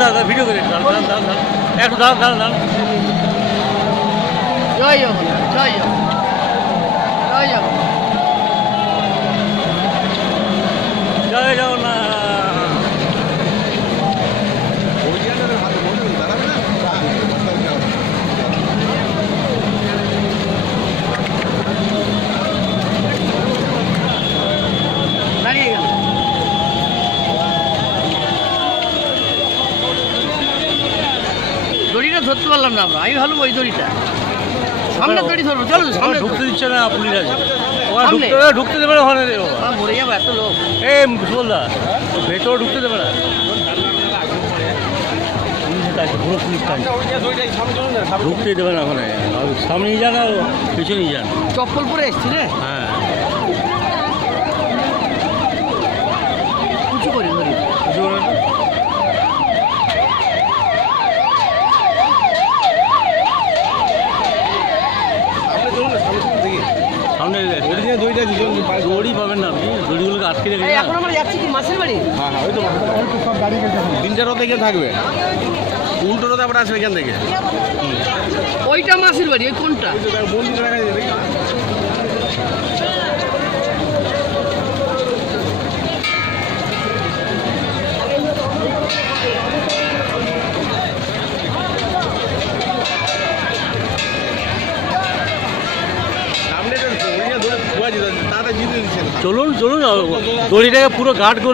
দাঁড়া ভিডিও করে একটু দাঁড়ান। জয় জগন্নাথ, জয় জগন্নাথ, জয় জগন্নাথ। জয় জগন্নাথ। দাঁড়িয়ে গেল। দড়িটা ধরতে পারলাম না আমরা, আমি ভাবলাম ওই দড়িটা সামনে দড়ি ধরবো। চলো সামনে ঢুকতে দিচ্ছে না পুলিশ আছে, ওরা সামনে? ঢুকতে দেবে না ওখানে রে বাবা। আমরা মরে যাবো এত লোক। এই সুবলদা ভেতরে ঢুকতে দেবে না, পুলিশ আছে, পুরো পুলিশ আছে, ঢুকতেই দেবে না ওখানে। সামনেই যান আর পিছনেই যান। চপ্পল পরে এসছি রে, হ্যাঁ উঁচু করি ধরি। কিছু বলেন না? সামনে দড়ি পাবেন না আপনি, দড়িগুলোকে আটকে রেখে এই এখন আমরা যাচ্ছি কি মাসির বাড়ি? তিনটা রথ এখানে থাকবে, উল্টো রথ আবার আসবে এখান থেকে। ওইটা মাসির বাড়ি, ওই কোনটা? মন্দির দেখা যাবে। সামনে ধরে তাড়াতাড়ি জিতে দিচ্ছে না। চলুন দড়িটাকে পুরো গার্ড করে